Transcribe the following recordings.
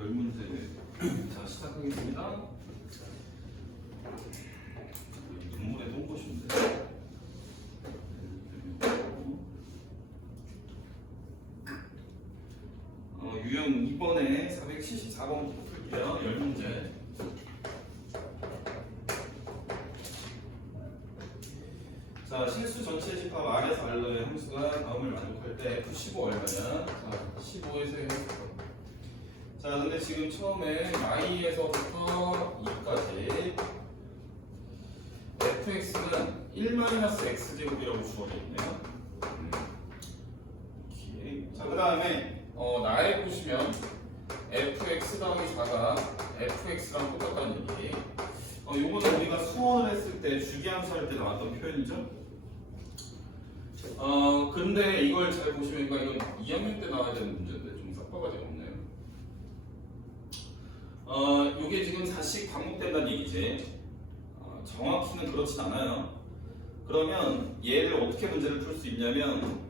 열 문제 자 시작하겠습니다. 동물의 똥꼬인데 유형 2번에 474번부터 풀게요. 열 문제. 자, 실수 전체 집합 R에서 R로의 함수가 다음을 만족할 때 F15 얼마냐? 자, 15에서 해볼게요. 자, 근데 지금 처음에 Y에서부터 2까지 fx는 1-x제곱이라고 주어져 있네요. 자, 그 다음에 나에 보시면 fx 더하기 4가 fx랑 똑같다는 얘기. 요거는 우리가 수원을 했을 때 주기함수 할 때 나왔던 표현이죠. 근데 이걸 잘 보시면 이건 2학년 때 나와야 되는 문제인데 좀 싹바가지가 없네요. 요게 지금 4씩 반복된다는 얘기지. 정확히는 그렇진 않아요. 그러면 얘를 어떻게 문제를 풀 수 있냐면,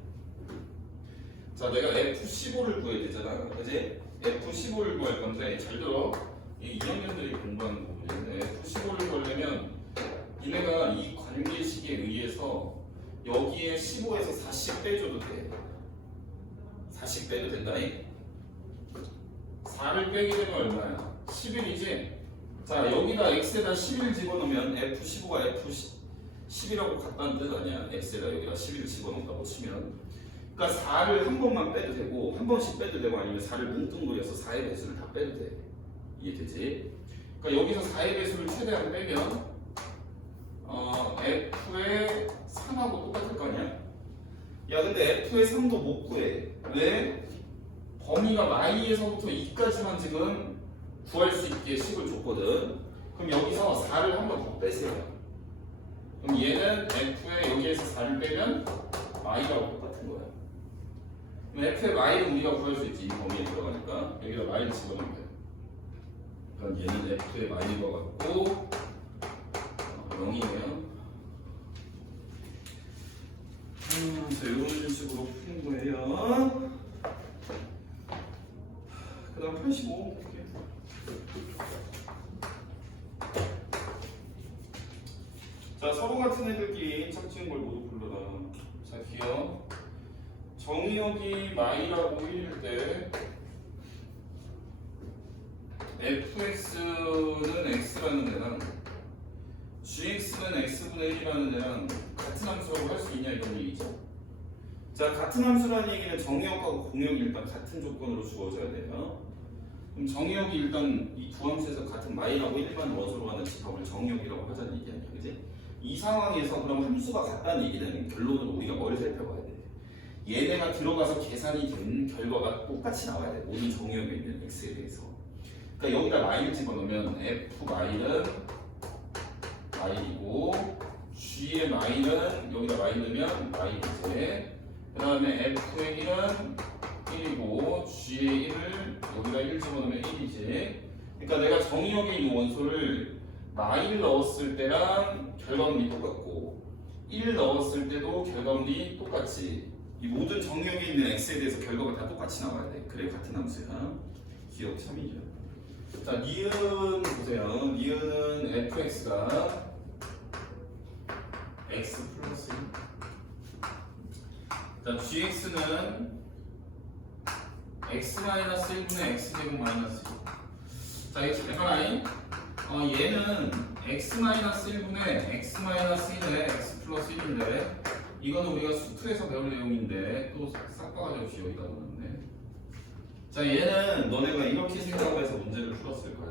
자, 내가 F15를 구해야 되잖아. 그지? F15를 구할 건데, 잘 들어. 이 2학년들이 공부하는 부분인데, F15를 구하려면, 니네가 이 관계식에 의해서 여기에 15에서 4씩 빼줘도 돼. 4씩 빼도 된다잉? 4를 빼게 되면 얼마야? 11이지? 자, 여기다 x에다 11 집어넣으면 F15가 F10이라고 같다는 뜻 아니야? x에다 여기다 11 집어넣는다고 치면. 그러니까 4를 한 번만 빼도 되고, 한 번씩 빼도 되고, 아니면 4를 뭉뚱그려서 4의 배수를 다 빼도 돼. 이해되지? 그러니까 여기서 4의 배수를 최대한 빼면 f의 3하고 똑같을 거 아니야? 야, 근데 f의 3도 못 구해. 왜? 범위가 y에서부터 2까지만 지금 구할 수 있게 식을 줬거든. 그럼 여기서 4를 한 번 더 빼세요. 그럼 얘는 f의 여기에서 4를 빼면 y하고 똑같은 거야. 그럼 f의 y는 우리가 구할 수 있지. 이 범위에 들어가니까 여기다 y를 집어넣으면 돼. 그럼 얘는 f의 y가 같고 0이네요. 자, 이런 식으로 푸는 거예요. 그 다음 85 볼게요. 자, 서로 같은 애들끼리 짝지은 걸 모두 불러라. 자, 기억. 정의역이 마이라고 1일 때 fx는 x라는 애랑 gx는 x분의 1이라는 애랑 같은 함수라고 할 수 있냐 이런 얘기죠. 자, 같은 함수라는 얘기는 정의역하고 공역이 일단 같은 조건으로 주어져야 돼요. 그럼 정의역이 일단 이 두 함수에서 같은 마이라고 1만 원으로 가는 집합을 정의역이라고 하자는 얘기 아니야, 그지? 이 상황에서 그럼 함수가 같다는 얘기는 결론으로 우리가 뭘 살펴봐야 돼? 얘네가 들어가서 계산이 된 결과가 똑같이 나와야 돼. 모든 정의역에 있는 x에 대해서. 그러니까 여기다 마이를 집어넣으면 f 마이는 마이이고 g의 마이는 여기다 마이 넣으면 마이이지. 그 다음에 f의 1은 1이고 g의 1을 여기다 1 집어넣으면 1이지. 그러니까 내가 정의역에 있는 원소를 마이를 넣었을 때랑 결과물이 똑같고 1 넣었을 때도 결과물이 똑같지. 이 모든 정의역에 있는 x에 대해서 결과가 다 똑같이 나와야 돼. 그래 같은 함수야. 기억 참이죠. 자, 니은 보세요. 니은은 fx가 x 플러스 1. 자, gx는 x 마이너스 1분의 x제곱 마이너스 1. 자, 이거 잘 봐라잉. 얘는 x 마이너스 1분의 x 마이너스 1의 x 플러스 1인데 이거는 우리가 수투에서 배울 내용인데 또 싹바가지 없이 여기다 넣었네. 자, 얘는 너네가 이렇게 생각해서 문제를 풀었을 거야.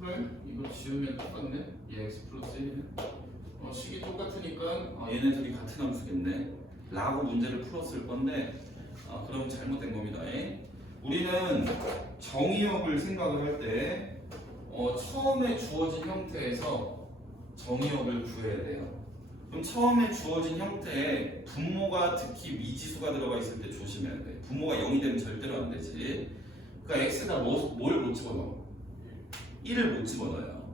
그래? 이거 지우면 똑같네? 얘 x 플러스 1이네? 식이 똑같으니까 얘네들이 같은 함수겠네? 라고 문제를 풀었을 건데 그럼 잘못된 겁니다. 우리는 정의역을 생각을 할 때 처음에 주어진 형태에서 정의역을 구해야 돼요. 그럼 처음에 주어진 형태에 분모가 특히 미지수가 들어가 있을 때 조심해야 돼. 분모가 0이 되면 절대로 안 되지. 그러니까 x에다 뭘 못 집어넣어? 1을 못 집어넣어요.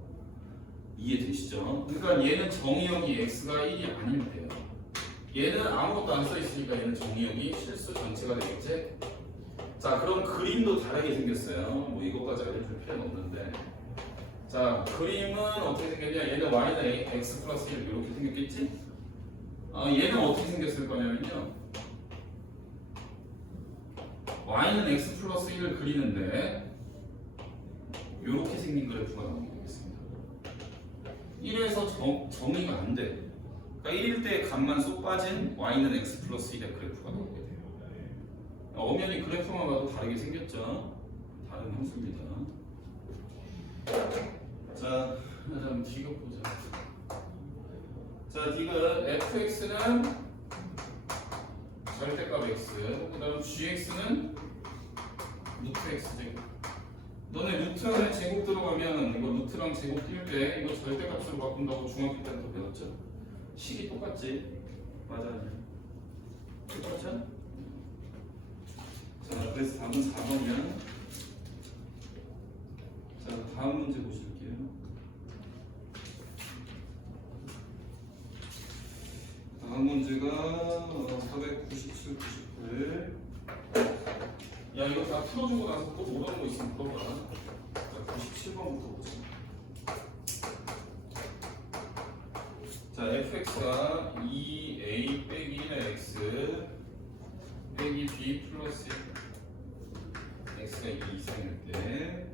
이해되시죠? 그러니까 얘는 정의역이 x가 1이 아니면 돼요. 얘는 아무것도 안 써있으니까 얘는 정의역이 실수 전체가 되겠지? 자, 그럼 그림도 다르게 생겼어요. 뭐 이것까지 알려줄 필요는 없는데. 자, 그림은 어떻게 생겼냐? 얘는 y는 x 플러스 1 이렇게 생겼겠지? 얘는 어떻게 생겼을 거냐면요. y는 x 플러스 1을 그리는데 이렇게 생긴 그래프가 나오게 되겠습니다. 1에서 정의가 안 돼. 그러니까 1일 때 값만 쏙 빠진 y는 x 플러스 1의 그래프가 나오게 돼요. 엄연히 그래프만 봐도 다르게 생겼죠. 다른 함수입니다. 자, 그다음 디귿 보자. 자, 디귿 fx는 절대값 x, 그다음 gx는 루트 x 제곱. 너네 루트 안에 제곱 들어가면 이거 루트랑 제곱 낄 때 이거 절대값으로 바꾼다고 중학교 때부터 배웠죠. 식이 똑같지? 맞아요. 똑같죠? 자, 그래서 답은 4번이면. 자, 다음 문제 보실게요. 다음 문제가 497, 98. 야, 이거 다 풀어주고 나서 또 모르는 거 있으면 물어봐. 자, 97번부터 보자. 자, fx가 2a 빼기 1의 x 빼기 b 플러스 x가 2 이상일 때,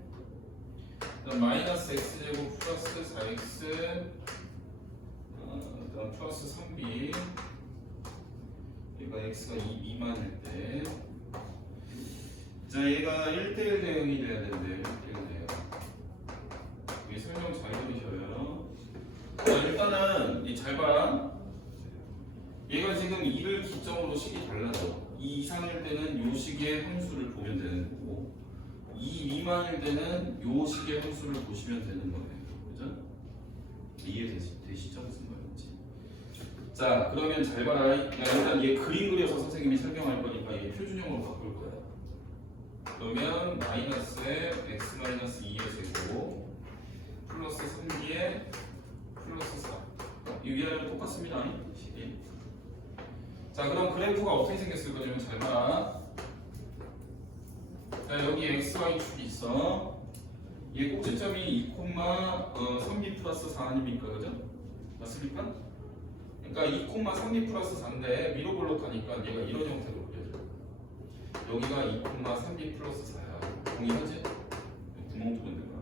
그다음 마이너스 x제곱 플러스 4x, 그다음 플러스 3b, 얘가 x가 2 미만일 때, 자, 얘가 1대1 대응이 돼야 되는데 1대1 대응. 여기 설명 잘 들으셔요. 자, 일단은 잘 봐. 얘가 지금 2를 기점으로 식이 달라져. 2 이상일 때는 요 식의 함수를 보면 되는 거고, 2 미만일 때는 요 식의 함수를 보시면 되는 거예요. 그죠? 이해되시죠? 무슨 말인지. 자, 그러면 잘 봐라. 일단 얘 그림 그려서 선생님이 설명할 거니까 얘 표준형으로 바꿀 거야. 그러면 마이너스에 x 마이너스 2의 제곱 플러스 3b에 플러스 4. 이 위아래로 똑같습니다. 식이. 자, 그럼 그래프가 어떻게 생겼을 거냐면 잘 봐라. 자, 여기 xy축이 있어. 얘 꼭지점이 2,3b 플러스 4 아닙니까? 그죠? 맞습니까? 그러니까 2,3b 플러스 4인데 미로블록 하니까 얘가 이런 형태로 그려져. 여기가 2,3b 플러스 4야. 동의하지? 구멍 뚫은 데가.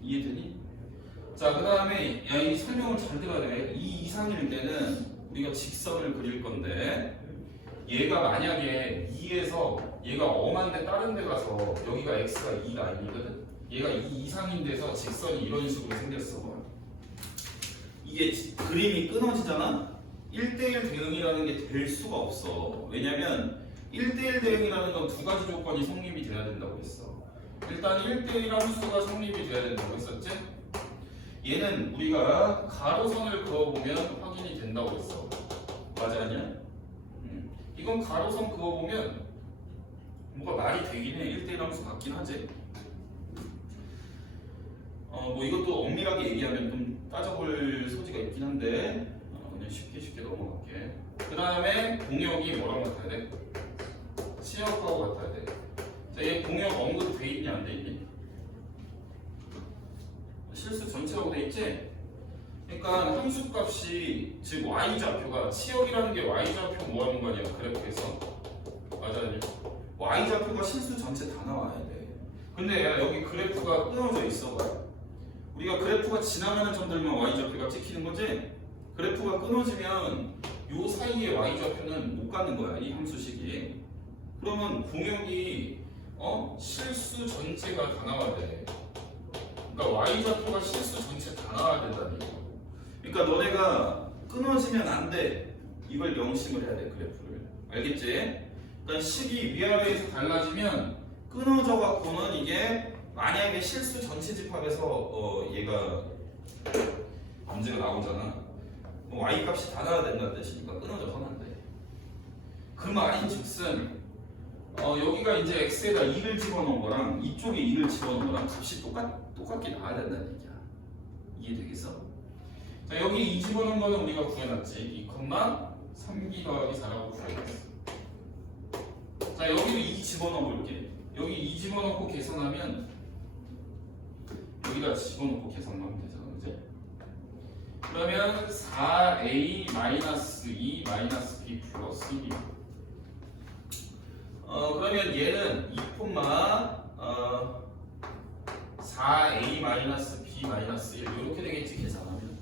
이해되니? 자, 그 다음에 이 설명을 잘 들어야 돼. 2 이상일 때는 우리가 직선을 그릴 건데, 얘가 만약에 2에서 얘가 엄한데 다른 데 가서 여기가 x가 2 라인이거든. 얘가 2 이상인 데서 직선이 이런 식으로 생겼어. 이게 그림이 끊어지잖아? 1대1 대응이라는 게 될 수가 없어. 왜냐면 1대1 대응이라는 건 두 가지 조건이 성립이 돼야 된다고 했어. 일단 1대1 함수가 성립이 돼야 된다고 했었지? 얘는 우리가 가로선을 그어보면 확인이 된다고 했어. 맞지 않냐? 이건 가로선 그어보면 뭐가 말이 되긴 해. 1대1 함수 같긴 하지. 뭐 이것도 엄밀하게 얘기하면 좀 따져볼 소지가 있긴 한데, 그냥 쉽게 넘어갈게. 그 다음에 공역이 뭐랑 같아야 돼? 치역하고 같아야 돼. 자, 얘 공역 언급 돼 있냐 안 돼 있니? 실수 전체라고 돼 있지? 그러니까 함수값이, 즉 y좌표가, 치역이라는 게 y좌표 모아놓은 거 아니야 그래프에서. 맞아요. y좌표가 실수 전체 다 나와야 돼. 근데 여기 그래프가 끊어져 있어 봐. 우리가 그래프가 지나가는 점들만 y좌표가 찍히는 거지? 그래프가 끊어지면 요 사이에 y좌표는 못 가는 거야, 이 함수식이. 그러면 공역이 실수 전체가 다 나와야 돼. 그러니까 y좌표가 실수 전체 다 나와야 된다는 얘기야. 그러니까 너네가 끊어지면 안 돼. 이걸 명심을 해야 돼, 그래프를. 알겠지? 그러니까 식이 위아래에서 달라지면 끊어져 갖고는 이게 만약에 실수 전체 집합에서 얘가 문제가 나오잖아. y 값이 다 나와야 된다는 뜻이니까 끊어져서는 안 돼. 그 말인즉슨 여기가 이제 x에다 2를 집어넣은 거랑 이쪽에 2를 집어넣은 거랑 값이 똑같게 나와야 된다는 얘기야. 이해되겠어? 자, 여기 2 집어넣은 거는 우리가 구해놨지. 2,3b 더하기 4라고 구해놨어. 자, 여기도 2 집어넣어 볼게. 여기 2 집어넣고 계산하면 여기다 집어넣고 계산하면 되잖아, 그지? 그러면 4a-2 -b 플러스 1이. 그러면 얘는 2, 4a-b 1 이렇게 되겠지, 계산하면.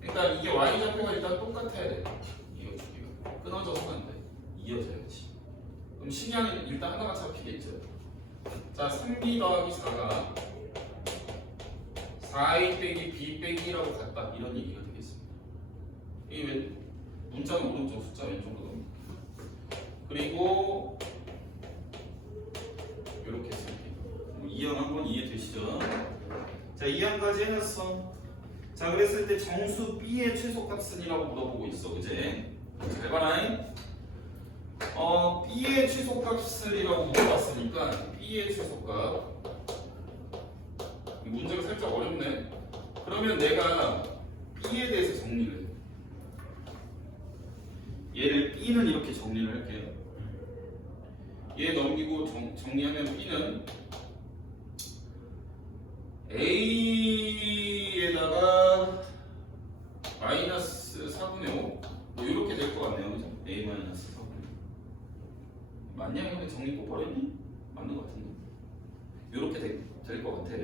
그러니까 이게 y좌표가 일단 똑같아야 돼. 이거 주기가 끊어져서는 안 돼. 이어져야지. 그럼 식량이 일단 하나가 잡히겠죠. 자, 3b 더하기 4가 4a 빼기 b 빼기 1하고 같다, 이런 얘기가 되겠습니다. 이게 왜 문자는 오른쪽, 숫자 왼쪽으로 넘 그리고 이렇게 쓸게요. 2항 한번 이해되시죠? 자, 2항까지 해놨어. 자, 그랬을 때 정수 B의 최소값은이라고 물어보고 있어, 그제? 잘 봐라. B의 최소값을이라고 물어봤으니까 B의 최소값. 이 문제가 살짝 어렵네. 그러면 내가 B에 대해서 정리를 해. 얘를 B는 이렇게 정리를 할게요. 얘 넘기고 정리하면 B는 A에다가 마이너스 4분의 5 뭐 이렇게 될 것 같네요, 그죠? A 마이너스 4분의 5 맞냐? 근데 정리 꼭 버렸니? 맞는 것 같은데 이렇게 될 것 같아.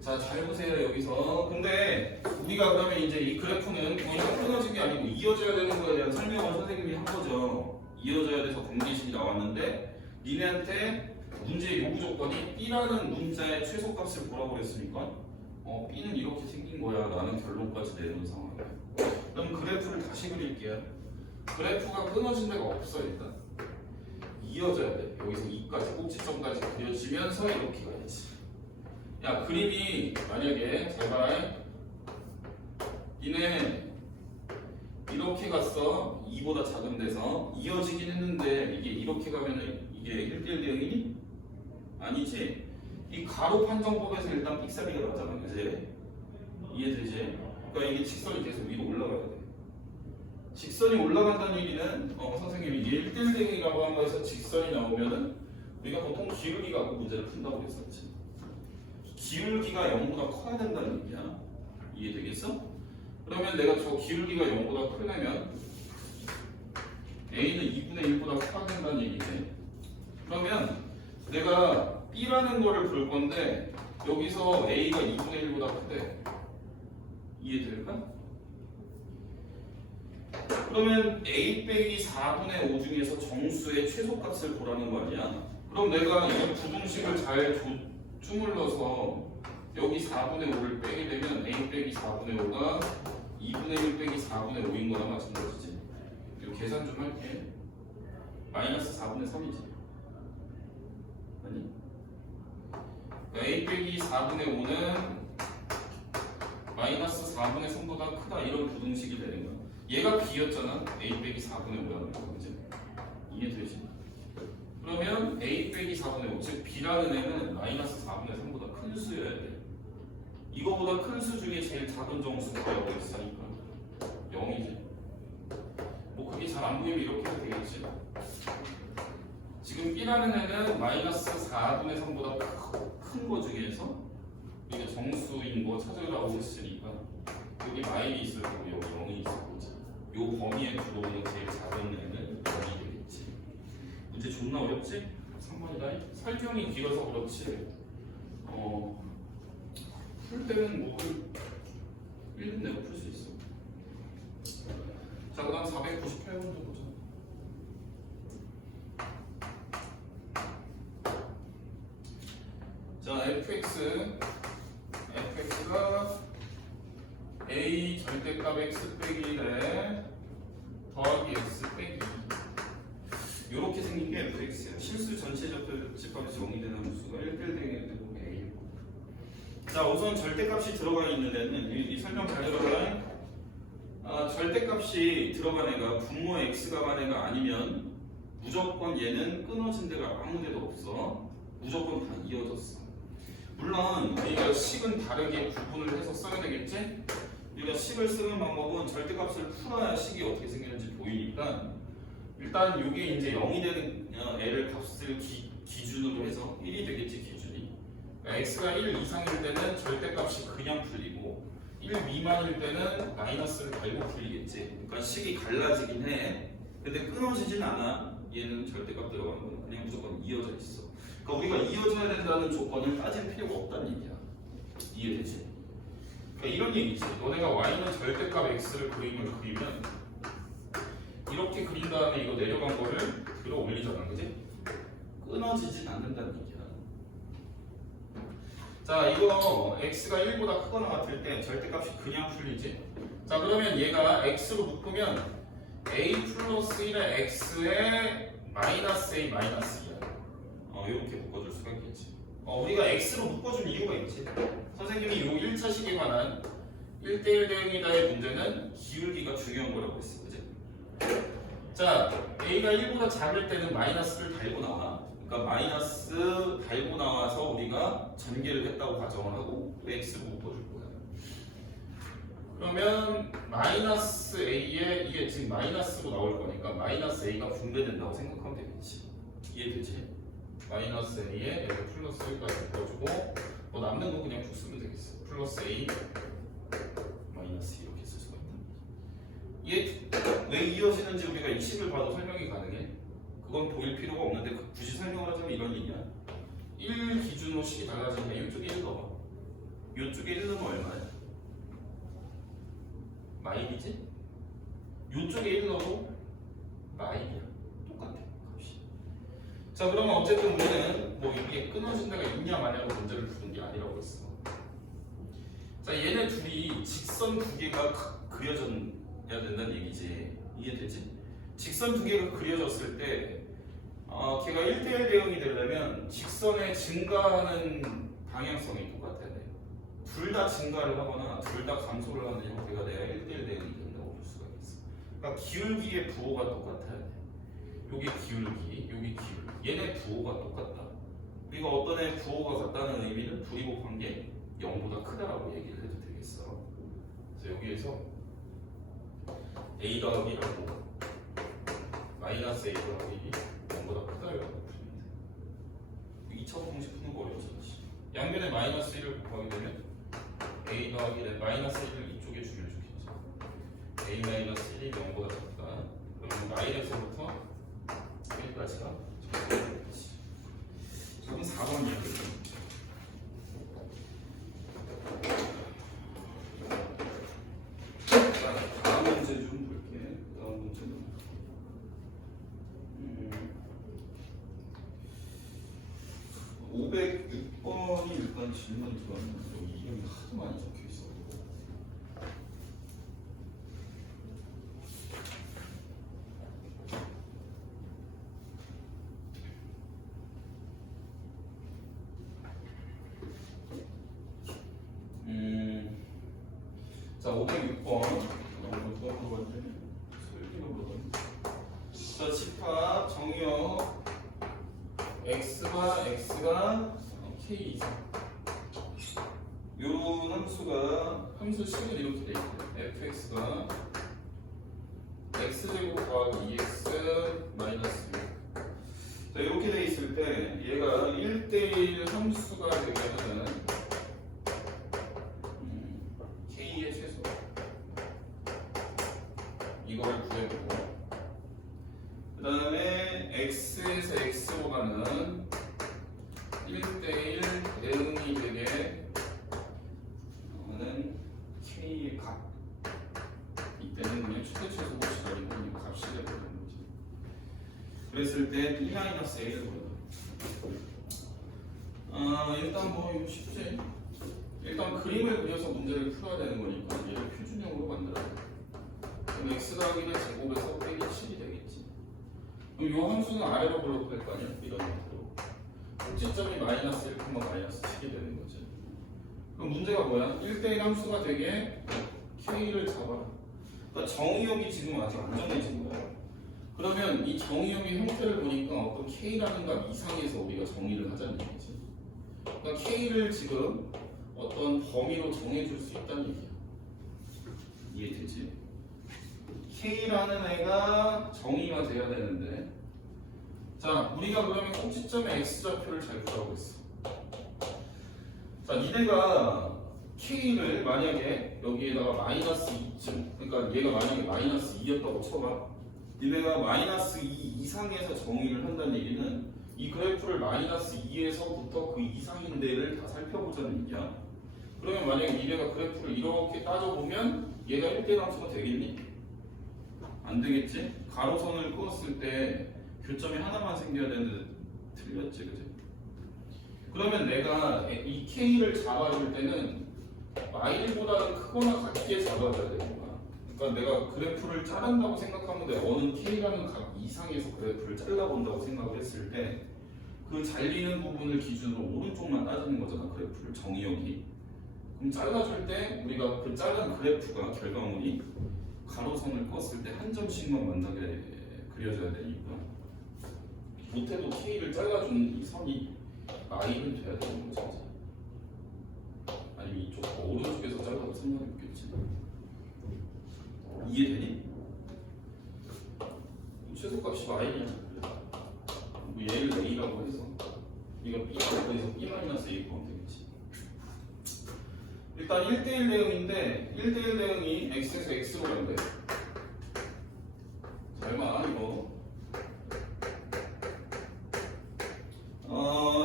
자, 잘 보세요 여기서. 근데 우리가 그러면 이제 이 그래프는 그냥 끊어진 게 아니고 이어져야 되는 거에 대한 설명을 선생님이 한 거죠. 이어져야 돼서 공개식이 나왔는데 니네한테 문제의 요구 조건이 B라는 문자의 최소값을 보라고 그랬으니까 B는 이렇게 생긴 거야 라는 결론까지 내놓은 상황이에요. 그럼 그래프를 다시 그릴게요. 그래프가 끊어진 데가 없어. 일단 이어져야 돼. 여기서 2까지 꼭지점까지 그려지면서 이렇게 가야지. 야, 그림이 만약에 잘 봐라. 니네 이렇게 갔어. 2보다 작은 데서 이어지긴 했는데 이게 이렇게 가면은 이게 1대1 대응이니? 아니지. 이 가로 판정법에서 일단 삑사리가 나잖아, 그지? 이해되지? 그러니까 이게 직선이 계속 위로 올라가야 돼. 직선이 올라간다는 얘기는 선생님이 1대1 대응이라고 한 거에서 직선이 나오면은 우리가 보통 기울기 갖고 문제를 푼다고 했었지. 기울기가 0보다 커야 된다는 얘기야. 이해되겠어? 그러면 내가 저 기울기가 0보다 크려면 A는 2분의 1보다 커야 된다는 얘기지. 그러면 내가 B라는 거를 볼 건데 여기서 A가 2분의 1보다 크대. 이해될까? 그러면 A 빼기 4분의 5 중에서 정수의 최소값을 보라는 거 아니야? 그럼 내가 이 부등식을 잘 주물러서 여기 4분의 5를 빼게 되면 A 빼기 4분의 5가 2분의 1 빼기 4분의 5인 거랑 마찬가지지. 이거 계산 좀 할게. 마이너스 4분의 3이지. 아니? 그러니까 A 빼기 4분의 5는 마이너스 4분의 3보다 크다, 이런 부등식이 되는 거야. 얘가 B였잖아. A 빼기 4분의 5라는 거, 그지? 이해되지? 그러면 A 빼기 4분의 5, 즉 B라는 애는 마이너스 4분의 3보다 큰 수여야 돼. 이거보다 큰 수 중에 제일 작은 정수라고 했으니까 0이지. 뭐 그게 잘 안 보이면 이렇게 해도 되겠지. 지금 B라는 애는 마이너스 4분의 3보다 큰 거 중에서 이게 정수인 거 찾으라고 했으니까 여기 마일이 있을 거고 여기 0이 있을 거지. 요 범위에 들어오는 제일 작은 애는 0이 되겠지. 문제 존나 어렵지? 3번이다. 설명이 길어서 그렇지. 풀 때는 뭐 1분 내로 풀 수 있어. 자, 그 다음 498번 좀 보자. 자, fx가 a 절대값 x 빼기 1에 더하기 x 빼기 2 요렇게 생긴 게 fx야. 실수 전체 집합에서 0이 되는 함수가 1대1 되게 되고 a. 자, 우선 절대값이 들어가 있는 애는 이 설명 잘 들어가라. 절대값이 들어간 애가 분모 x가 간 애가 아니면 무조건 얘는 끊어진 데가 아무 데도 없어. 무조건 다 이어졌어. 물론 우리가 식은 다르게 구분을 해서 써야 되겠지? 우리가 식을 쓰는 방법은 절대값을 풀어야 식이 어떻게 생겼는지 보이니까 일단 이게 이제 0이 되는 L을 값을 기준으로 해서 1이 되겠지 기준이. 그러니까 x가 1 이상일 때는 절대값이 그냥 풀리고 1 미만일 때는 마이너스를 달고 풀리겠지. 그러니까 식이 갈라지긴 해. 근데 끊어지진 않아. 얘는 절대값 들어가는 거는 그냥 무조건 이어져 있어. 그러니까 우리가 이어져야 된다는 조건을 따질 필요가 없다는 얘기야. 이해되지? 그러니까 이런 얘기지. 너네가 y는 절대값 x를 그림을 그리면 이렇게 그린 다음에 이거 내려간 거를 들어 올리잖아, 그지? 끊어지진 않는다는 얘기야. 자, 이거 x가 1보다 크거나 같을 때 절대값이 그냥 풀리지. 자, 그러면 얘가 x로 묶으면 a 플러스 1의 x에 마이너스 a 마이너스 2야. 이렇게 묶어줄 수가 있겠지. 우리가 x로 묶어준 이유가 있지. 선생님이 요 1차식에 관한 1대1 대응이다의 문제는 기울기가 중요한 거라고 했어, 그지? 자, a가 1보다 작을 때는 마이너스를 달고 나와. 그러니까 마이너스 달고 나와서 우리가 전개를 했다고 가정을 하고 또 x로 묶어줄 거야. 그러면 마이너스 a에 이게 지금 마이너스로 나올 거니까 마이너스 a가 분배된다고 생각하면 되겠지. 이해되지? 마이너스 a에 여기 플러스 1까지 묶어주고 뭐 남는 거 그냥 쭉 쓰면 되겠어. 플러스 a 마이너스 이렇게 쓸 수가 있다. 이게 왜 이어지는지 우리가 이 식을 봐도 설명이 가능해. 그건 보일 필요가 없는데 굳이 설명을 하자면 이런 얘기야. 1 기준으로 식이 달라지니까 이쪽에 1 넣어봐. 이쪽에 1 넣으면 얼마야? 마일이지? 이쪽에 1 넣어도 마일이야. 똑같아 값이. 자, 그러면 어쨌든 우리는 뭐 이게 끊어진 데가 있냐 마냐로 문제를 푸는 게 아니라고 했어. 자, 얘네 둘이 직선 두 개가 그려져야 된다는 얘기지. 이해되지? 직선 두 개가 그려졌을 때 걔가 1대1 대응이 되려면 직선의 증가하는 방향성이 똑같아야 돼. 둘 다 증가를 하거나 둘 다 감소를 하는 형태가 돼야 1대1 대응이 된다고 볼 수가 있어. 그러니까 기울기의 부호가 똑같아야 돼. 요게 기울기, 요게 기울기. 얘네 부호가 똑같다. 우리가 어떤 애 부호가 같다는 의미는 둘이 곱한 게 0보다 크다라고 얘기를 해도 되겠어. 그래서 여기에서 a 더하기라고 마이너스 a 더하기 0보다 크다라고 풀면 돼. 2차원 공식 푸는 거 어려워졌지. 양변에 마이너스 1을 곱하게 되면 a 더하기 마이너스 1을 이쪽에 주면 좋겠죠. a 마이너스 1이 0보다 작다. 그러면 마이너스부터 1까지가 되겠지. 그럼 4번 이야기. 다음 문제 좀 볼게. 다음 문제는 506번이 일단 질문이 들어왔는데 여기 이름이 하도 많이 적혀 있어. 자, 506번. 누가 물어봤더니 설기가 물어봤네. 자, 집합 정의역 x가 k 이상. 요 함수 식은 이렇게 돼 있대. fx가 x제곱 더하기 2x 마이너스 6. 자, 이렇게 돼 있을 때 얘가 1대1 함수가 되면은 k의 최소 이거를 구해보고 그 다음에 x에서 x로 가는 1대1 대응이 되게 하는 k의 값. 이때는 그냥 최소 값이 버리고 이 값이 되버리는 거지. 그랬을 때 b-a를 버려. 일단 뭐 이거 쉽지. 일단 그림을 그려서 문제를 풀어야 되는 거니까 얘를 표준형으로 만들어야 돼. 그럼 x 더하기는 제곱에서 빼기 7이 되겠지. 그럼 이 함수는 아래로 블록할 거 아니야? 이런 형태로. 꼭지점이 마이너스 1, 마이너스 7이 되는 거지. 그럼 문제가 뭐야? 1대1 함수가 되게 k를 잡아라. 그러니까 정의역이 지금 아직 안 정해진 거야. 그러면 이 정의역의 형태를 보니까 어떤 k라는 값 이상에서 우리가 정의를 하자는 얘기지. 그러니까 k를 지금 어떤 범위로 정해줄 수 있다는 얘기야. 이해되지? K라는 애가 정의가 돼야 되는데, 자, 우리가 그러면 꼭지점의 X좌표를 잘 구하고 있어. 자, 니네가 K를 만약에 여기에다가 마이너스 2쯤, 그러니까 얘가 만약에 마이너스 2였다고 쳐봐. 니네가 마이너스 2 이상에서 정의를 한다는 얘기는 이 그래프를 마이너스 2에서부터 그 이상인 데를 다 살펴보자는 얘기야. 그러면 만약에 니네가 그래프를 이렇게 따져보면 얘가 1대 함수가 되겠니? 안 되겠지? 가로선을 그었을 때 교점이 하나만 생겨야 되는데 틀렸지, 그지? 그러면 내가 이 K를 잡아줄 때는 마일보다는 크거나 같게 잡아줘야 되는 거야. 그러니까 내가 그래프를 자른다고 생각하면 돼. 어느 K라는 각 이상에서 그래프를 잘라본다고 생각을 했을 때 그 잘리는 부분을 기준으로 오른쪽만 따지는 거잖아, 그래프를 정의역이. 그럼 잘라줄 때 우리가 그 자른 그래프가 결과물이 가로선을 껐을 때 한 점씩만 만나게 그려져야 되니까 못해도 K를 잘라주는 이 선이 마일은 돼야 되는 거지. 아니면 이쪽 오른쪽에서 잘라도 상관이 없겠지. 이해되니? 최소값이 마일이야. 뭐 얘를 A라고 해서 이거 B라고 해서 B-A 보면 되겠지. 일단 1대1 대응인데 1대1 대응이 X에서 X로 간대. 잘 봐, 이거.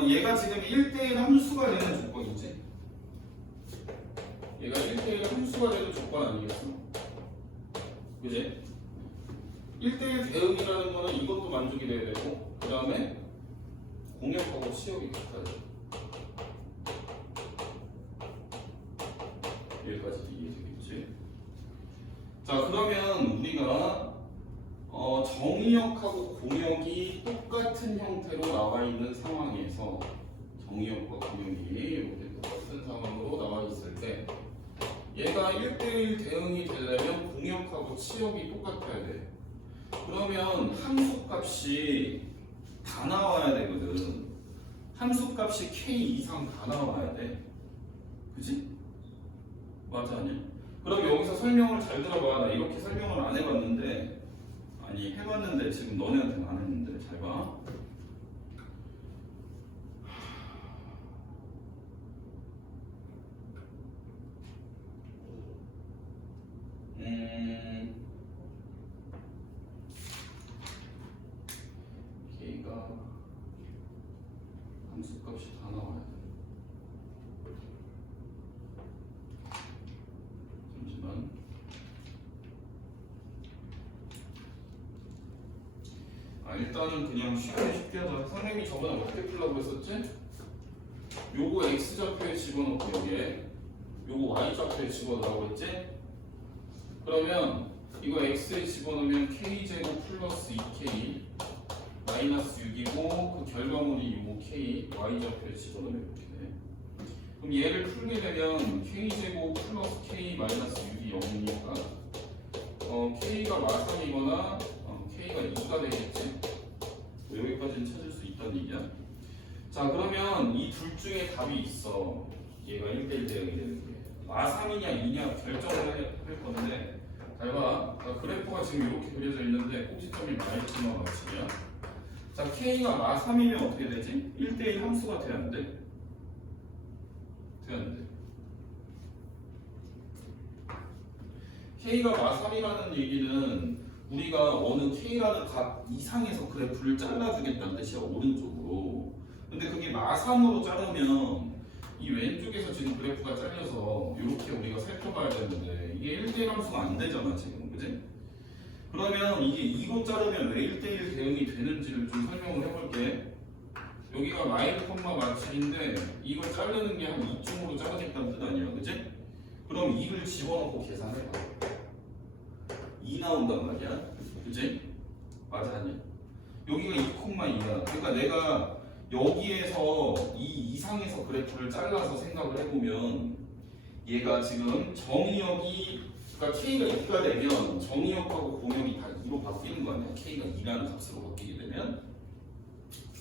얘가 지금 1대1 함수가 되는 조건이지. 얘가 1대1 함수가 되는 조건 아니겠어? 그지? 1대1 대응이라는 거는 이것도 만족이 돼야 되고, 그 다음에 공역하고 치역이 같아야 돼. 여기까지 이해되겠지? 자, 그러면 우리가 정의역하고 공역이 똑같은 형태로 나와 있는 상황에서 정의역과 공역이 이렇게 똑같은 상황으로 나와 있을 때 얘가 1대1 대응이 되려면 공역하고 치역이 똑같아야 돼. 그러면 함수값이 다 나와야 되거든. 함수값이 K 이상 다 나와야 돼. 그치? 맞아, 아니야? 그럼 여기서 설명을 잘 들어봐. 나 이렇게 설명을 안 해봤는데, 아니 해봤는데 지금 너네한테는 안 했는데 잘 봐. K가 함수값이 다 나와야 돼. 잠시만. 일단은 그냥 쉽게 하자. 선생님이 저번에 어떻게 풀라고 했었지? 요거 X좌표에 집어넣고 여기에 요거 Y좌표에 집어넣으라고 했지? 그러면 이거 X에 집어넣으면 K제곱 플러스 2K 마이너스 6이고 그 결과물이 요거 K Y좌표에 집어넣으면 이렇게 돼. 그럼 얘를 풀게 되면 K제곱 플러스 K 마이너스 6이 0이니까 K가 마삼이거나 K가 2가 되겠지? 여기까지는 찾을 수 있다는 얘기야. 자, 그러면 이 둘 중에 답이 있어. 얘가 1대1 대응이 되는 게 마삼이냐 2냐 결정을 할 건데, 잘 봐. 그래프가 지금 이렇게 그려져 있는데 꼭지점이 마이너스와 마침이야. 자, K가 마3이면 어떻게 되지? 1대1 함수가 돼야 안 돼? 돼야 안 돼? K가 마3이라는 얘기는 우리가 어느 K라는 값 이상에서 그래프를 잘라주겠다는 뜻이야, 오른쪽으로. 근데 그게 마3으로 자르면 이 왼쪽에서 지금 그래프가 잘려서 이렇게 우리가 살펴봐야 되는데 이게 1대1 함수가 안 되잖아, 지금. 그지? 그러면 이게 이거 자르면 왜 1대1 대응이 되는지를 좀 설명을 해볼게. 여기가 마이너 콤마 마칠인데 이걸 자르는 게 한 이쯤으로 자르겠다는 뜻 아니야, 그지? 그럼 2를 집어넣고 계산해봐. 2 나온단 말이야, 그지? 맞아, 아니야? 여기가 2,2야. 그러니까 내가 여기에서 이 이상에서 그래프를 잘라서 생각을 해보면 얘가 지금 정의역이, 그러니까 K가 2가 되면 정의역하고 공역이 다 2로 바뀌는 거 아니야? K가 2라는 값으로 바뀌게 되면.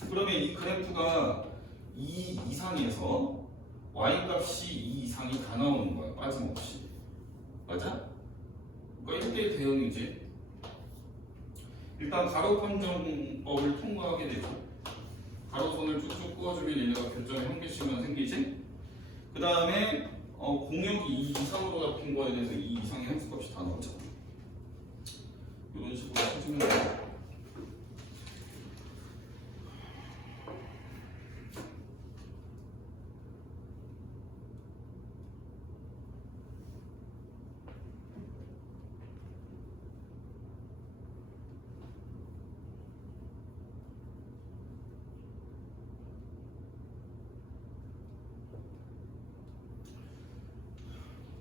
그러면 이 그래프가 2 이상에서 Y값이 2 이상이 다 나오는 거야, 빠짐없이. 맞아? 그러니까 1대1 대응이지. 일단 가로 판정법을 통과하게 되고 가로선을 쭉쭉 그어주면 얘네가 교점에 한 개씩만 생기지. 그 다음에 공역이 2 이상으로 잡힌 거에 대해서 2 이상의 함수값이 다 나오잖아. 이런 식으로 해주면 돼.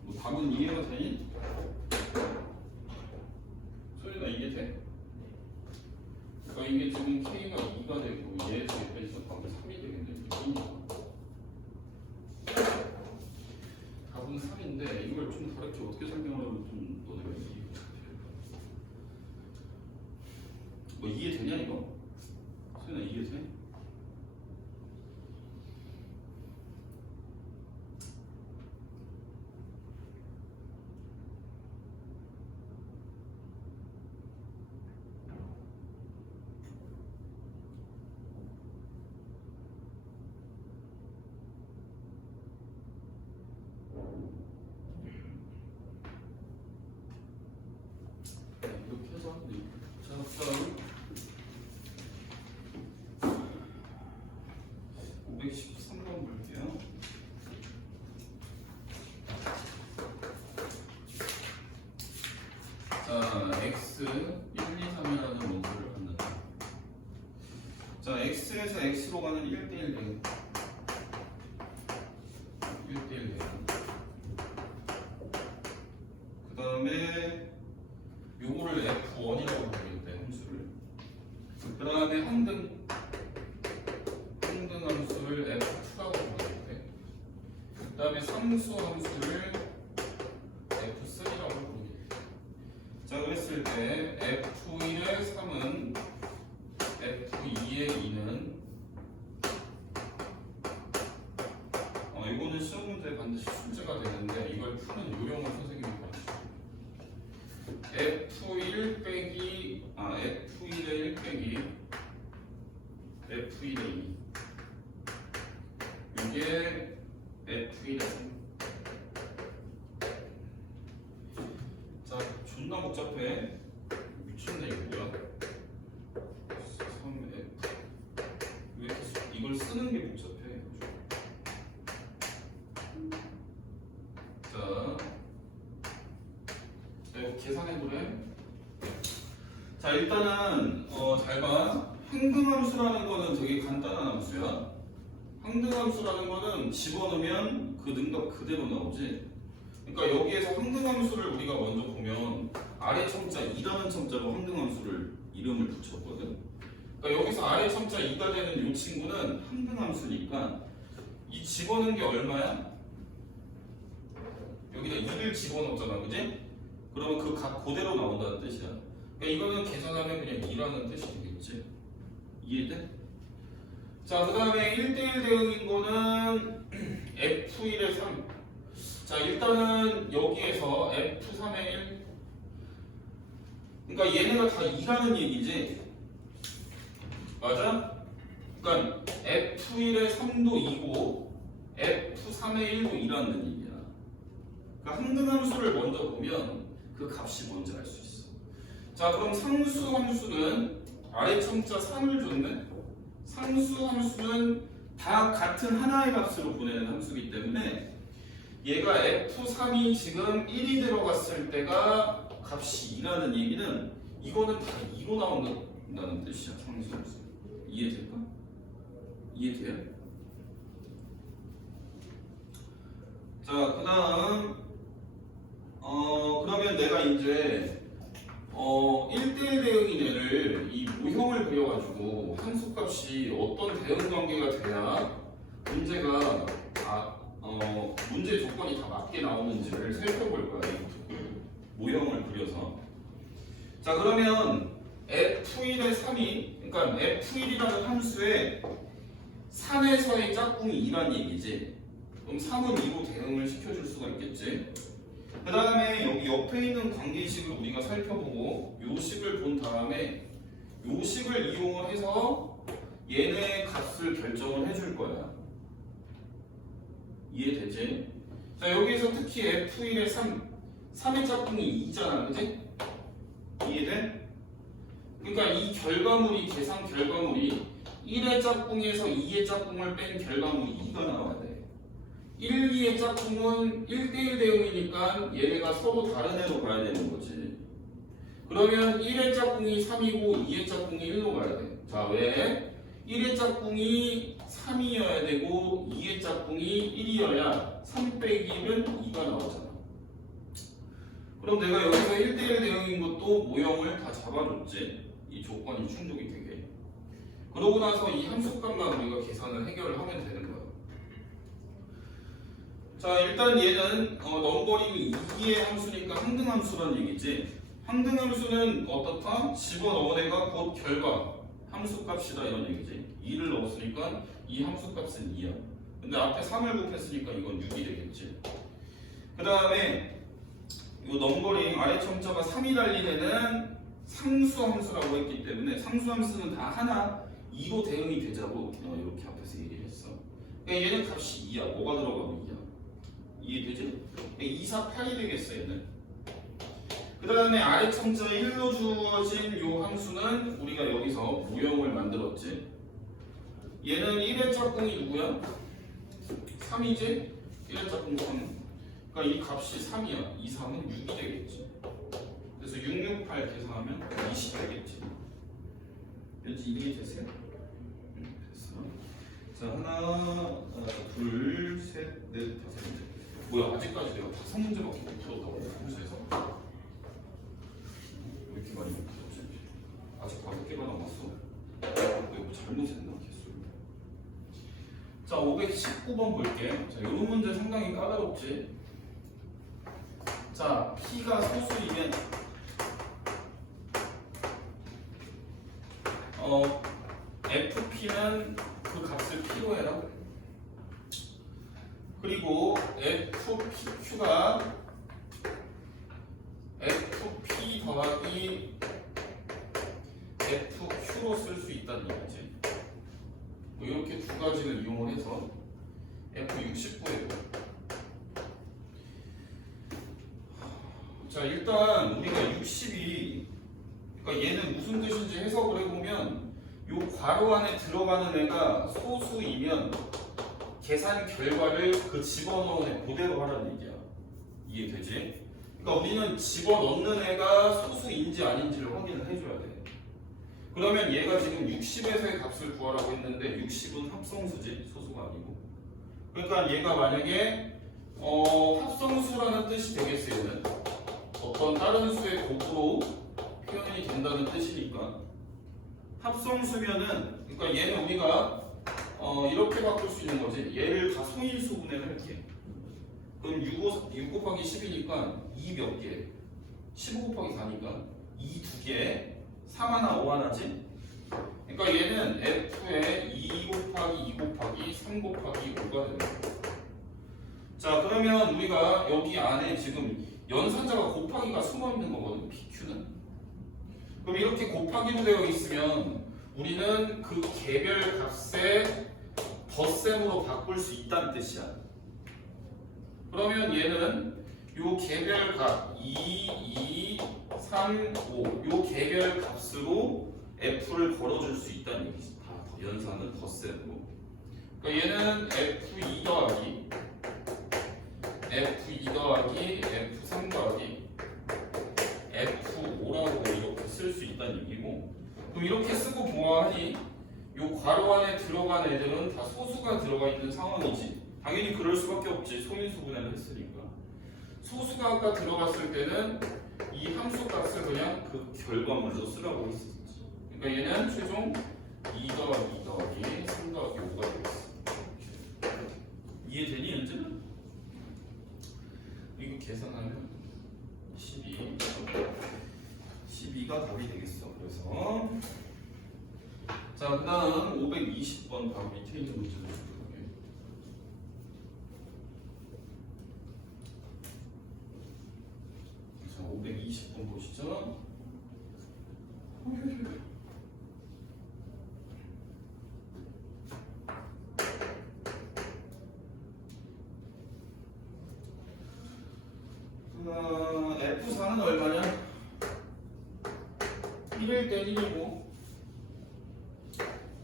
뭐 답은 이해가 되니? 소리가 이해돼? 그러니까 이게 지금 K가 2가 되고 얘에서 옆에서 답은 3이 되겠네. 답은 3인데 이걸 좀 다르게 어떻게 설명하면 좀 너네가 이해가 돼? 뭐 이해되냐 이거? 소리가 이해돼? 이렇게 해서 자업자를 513번 볼게요. 자, x 1, 2, 3이라는 원소를 갖는다. 자, x에서 x로 가는 1대1 대응. 1대1 대응. 그 다음에 요거를 F1이라고 부르겠대, 함수를. 그 다음에 항등 함수를 F2라고 부르겠대. 그 다음에 상수 함수를 F3라고 부르겠대. 자, 그랬을 때 F1의 3은 F2의 2는 이거는 시험 문제에 반드시 출제가 되는데 이걸 푸는 요령을 선생님이 가르쳐요. F1 빼기 F1의 1 빼기 F1의 2 이게 F1의 3. 자, 존나 복잡해. 미쳤네 이거 뭐야? 3F 왜 이렇게 이걸 쓰는 게 복잡해. 자, 이거 계산해보래. 자, 일단은 잘 봐. 항등함수라는 거는 되게 간단한 함수야. 항등함수라는 거는 집어넣으면 그 능답 그대로 나오지. 그러니까 여기에서 항등함수를 우리가 먼저 보면 아래 첨자 2라는 첨자로 항등함수를 이름을 붙였거든. 그러니까 여기서 아래 첨자 2가 되는 이 친구는 항등함수니까 이 집어넣은 게 얼마야? 여기다 2를 집어넣었잖아, 그지? 그러면 그 값 그대로 나온다는 뜻이야. 그러니까 이거는 계산하면 그냥 2라는 뜻이 되겠지. 이해돼? 자, 그 다음에 1대1 대응인 거는 F1의 3. 자, 일단은 여기에서 F3의 1. 그러니까 얘네가 다 2라는 얘기지. 맞아? 그러니까 F1의 3도 2고 F3의 1도 2라는 얘기야. 그러니까 항등함수를 먼저 보면 그 값이 뭔지 알 수 있어. 자, 그럼 상수 함수는 아래 첨자 3을 줬네. 상수 함수는 다 같은 하나의 값으로 보내는 함수이기 때문에 얘가 F3이 지금 1이 들어갔을 때가 값이 2라는 얘기는 이거는 다 2로 나온다는 뜻이야. 상수 함수. 이해될까? 이해돼요? 자, 그 다음 그러면 내가 이제 1대1 대응인 애를 이 모형을 그려가지고 함수값이 어떤 대응 관계가 돼야 문제가 문제 조건이 다 맞게 나오는지를 살펴볼 거야. 이 모형을 그려서. 자, 그러면 F1의 3이 그러니까 F1이라는 함수에 3에서의 짝꿍이 2란 얘기지. 그럼 3은 2로 대응을 시켜줄 수가 있겠지. 그 다음에 여기 옆에 있는 관계식을 우리가 살펴보고 요 식을 본 다음에 요 식을 이용을 해서 얘네 값을 결정을 해줄 거야. 이해되지? 자, 여기서 특히 F1의 3의 짝꿍이 2잖아, 그치? 이해돼? 그러니까 이 결과물이, 계산 결과물이 1의 짝꿍에서 2의 짝꿍을 뺀 결과물이 2가 나와야 돼. 1, 2의 짝꿍은 1대1 대응이니까 얘네가 서로 다른 애로 가야 되는 거지. 그러면 1의 짝꿍이 3이고 2의 짝꿍이 1로 가야 돼. 자, 왜? 1의 짝꿍이 3이어야 되고 2의 짝꿍이 1이어야 3 빼기 1은 2가 나오잖아. 그럼 내가 여기서 1대1 대응인 것도 모형을 다 잡아줬지. 이 조건이 충족이 되게. 그러고 나서 이 함수값만 우리가 계산을 해결을 하면 되는 거야. 자, 일단 얘는 넘버링이 2의 함수니까 항등함수란 얘기지. 항등함수는 어떻다? 집어넣은 애가 곧 결과 함수값이다 이런 얘기지. 2를 넣었으니까 이 함수값은 2야. 근데 앞에 3을 곱했으니까 이건 6이 되겠지. 그 다음에 이 넘버링 아래 첨자가 3이 달린 애는 상수함수라고 했기 때문에 상수함수는 다 하나 2로 대응이 되자고 이렇게 앞에서 얘기를 했어. 그러니까 얘는 값이 2야. 뭐가 들어가면 2야. 이해되지? 2, 4, 8이 되겠어 얘는. 그 다음에 아래 첨자 1로 주어진 이 함수는 우리가 여기서 모형을 만들었지. 얘는 1의 짝꿍이 누구야? 3이지? 1의 짝꿍 3. 그러니까 이 값이 3이야. 이 3은 6이 되겠지. 그래서 6, 6, 8 계산하면 20 되겠지. 왠지 이해되세요? 됐어. 자, 하나, 둘, 셋, 넷, 다섯 문제. 뭐야, 아직까지 내가 5문제밖에 못 풀었다고 함수에서. 왜 이렇게 많이 못 풀었지? 아직 5개가 남았어. 내가 뭐 잘못했나? 개수를. 자, 519번 볼게. 자, 이런 문제 상당히 까다롭지? 자, P가 소수이면 FP는 그 값을 P로 해라. 그리고 FPQ가 FP 더하기 FQ로 쓸 수 있다는 얘기지. 뭐 이렇게 두 가지를 이용을 해서 F69에도. 자, 일단 우리가 60이, 그러니까 얘는 무슨 뜻인지 해석을 해보면 요 괄호 안에 들어가는 애가 소수이면 계산 결과를 그 집어넣은 애 그대로 하라는 얘기야. 이해되지? 그러니까 우리는 집어넣는 애가 소수인지 아닌지를 확인을 해줘야 돼. 그러면 얘가 지금 60에서의 값을 구하라고 했는데 60은 합성수지, 소수가 아니고. 그러니까 얘가 만약에 합성수라는 뜻이 되겠어요. 얘는 어떤 다른 수의 곱으로 표현이 된다는 뜻이니까. 합성수면은, 그러니까 얘는 우리가 이렇게 바꿀 수 있는 거지. 얘를 다 소인수 분해를 할게. 그럼 6 곱하기 10이니까 2 몇 개? 15 곱하기 4니까 2 2개, 3 하나, 5 하나지? 그러니까 얘는 F에 2 곱하기 2 곱하기 3 곱하기 5가 되는 거야. 자, 그러면 우리가 여기 안에 지금 연산자가 곱하기가 숨어 있는 거거든, PQ는. 그럼 이렇게 곱하기로 되어 있으면 우리는 그 개별 값에 덧셈으로 바꿀 수 있다는 뜻이야. 그러면 얘는 요 개별 값 2, 2, 3, 5 요 개별 값으로 F를 걸어줄 수 있다는 얘기지. 다 연산은 덧셈으로. 그러니까 얘는 F2 더하기 F2 더하기 F3 더하기 F5라고 이렇게 쓸 수 있다는 얘기고, 그럼 이렇게 쓰고 보아하니 요 괄호 안에 들어간 애들은 다 소수가 들어가 있는 상황이지. 당연히 그럴 수밖에 없지. 소인수 분해를 했으니까. 소수가 아까 들어갔을 때는 이 함수 값을 그냥 그 결과물로 쓰라고 했었지. 그러니까 얘는 최종 2 더하기 2 더하기 3 더하기 5가 되겠어. 이해되니 현재는? 이거 계산하면 12가 답이 되겠어. 그래서 자, 그 다음 520번 바로 밑에 있는 문제를 볼게요. 좀 보시죠. F4는 얼마냐? 1일 때 1이고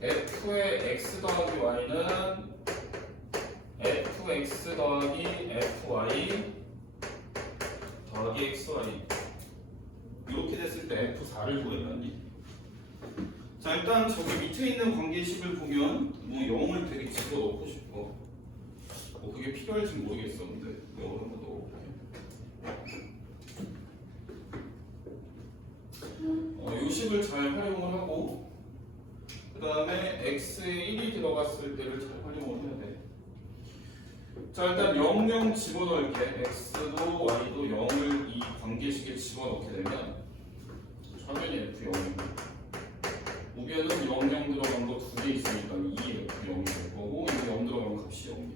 F의 X 더하기 Y는 Fx 더하기 Fy 더하기 XY 이렇게 됐을 때 F4를 구해라니. 자, 일단 저기 밑에 있는 관계식을 보면 뭐 0을 되게 집어넣고 싶어. 뭐 그게 필요할지 모르겠었는데 0을 한번 넣어볼게. 요 식을 잘 활용을 하고 그 다음에 x에 1이 들어갔을 때를 잘 활용을 해야 돼. 자, 일단 0, 0 집어넣을게. x도 y도 0을 이 관계식에 집어넣게 되면 좌변이 f0이고 우변은 0, 0 들어간 거 두 개 있으니까 2 f0이 될 거고 이거 0 들어간 값이 0이야.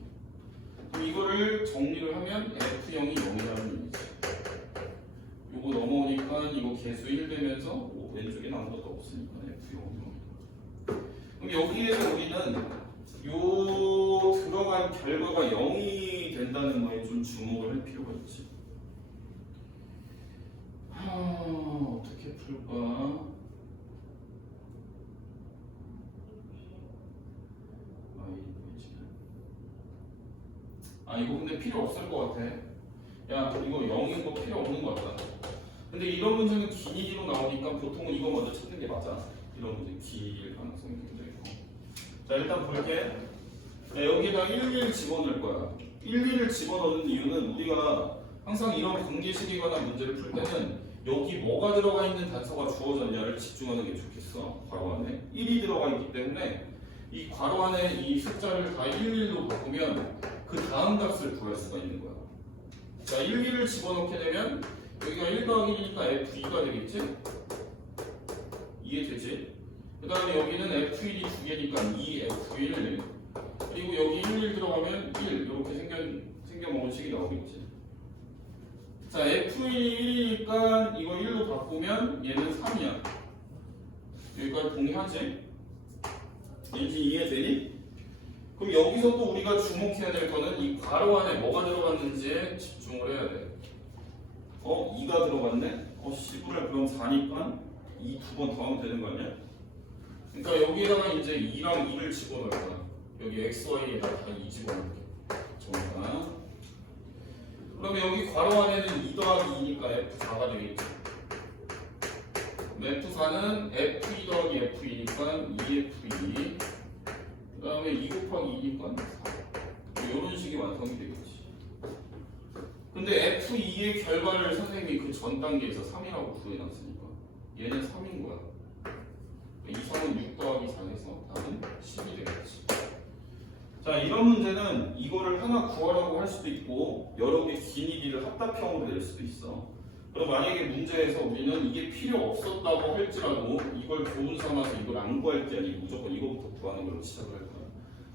그럼 이거를 정리를 하면 f0이 0이라는 의미지. 요거 넘어오니까 이거 개수 1 되면서 왼쪽에 아무것도 없으니까 f0. 그럼 여기에서 우리는 요 들어간 결과가 0이 된다는 거에 좀 주목을 할 필요가 있지. 어떻게 풀까? 이거 근데 필요 없을 것 같아. 야, 이거 0인 거 필요 없는 것 같다. 근데 이런 문제는 길이로 나오니까 보통은 이거 먼저 찾는 게 맞아. 이런 문제 길 가능성이 굉장히 커. 자, 일단 볼게. 자, 여기다 11 집어넣을 거야. 11을 집어넣는 이유는 우리가 항상 이런 관계식에 관한 문제를 풀 때는 여기 뭐가 들어가 있는 단서가 주어졌냐를 집중하는 게 좋겠어. 괄호 안에 1이 들어가 있기 때문에 이 괄호 안에 이 숫자를 다 11로 바꾸면 그 다음 값을 구할 수가 있는 거야. 자, 11을 집어넣게 되면 여기가 1 더하기 1이니까 F2가 되겠지? 이해되지? 그 다음에 여기는 F1이 두 개니까 2F1 그리고 여기 1 들어가면 1 이렇게 생겨먹은 식이 나오겠지. 자, F1이 1이니까 이거 1로 바꾸면 얘는 3이야. 여기까지 동의하지? 왠지 이해되니? 그럼 여기서 또 우리가 주목해야 될 거는 이 괄호 안에 뭐가 들어갔는지에 집중을 해야 돼. 2가 들어갔네? 10분의 그럼 4니까 2 두 번 더하면 되는 거 아니야? 그러니까 여기에다가 이제 2랑 2를 집어넣을 거야. 여기 x, y에다가 다 2 집어넣을게. 정말. 그러면 여기 괄호 안에는 2 더하기 2니까 F4가 되겠지. F4는 F2 더하기 F2니까 2F2 그 다음에 2 곱하기 2니까 4 이런 식이 완성이 되겠지. 근데 F2의 결과를 선생님이 그 전 단계에서 3이라고 구해놨으니까 얘는 3인 거야. 이상은 6 더하기 4에서 답은 10이 되겠지. 자, 이런 문제는 이거를 하나 구하라고 할 수도 있고 여러 개 긴 일이를 합답형으로 낼 수도 있어. 그럼 만약에 문제에서 우리는 이게 필요 없었다고 할지라도 이걸 교훈 삼아서 이걸 안 구할 게 아니고 무조건 이거부터 구하는 걸로 시작을 할 거야.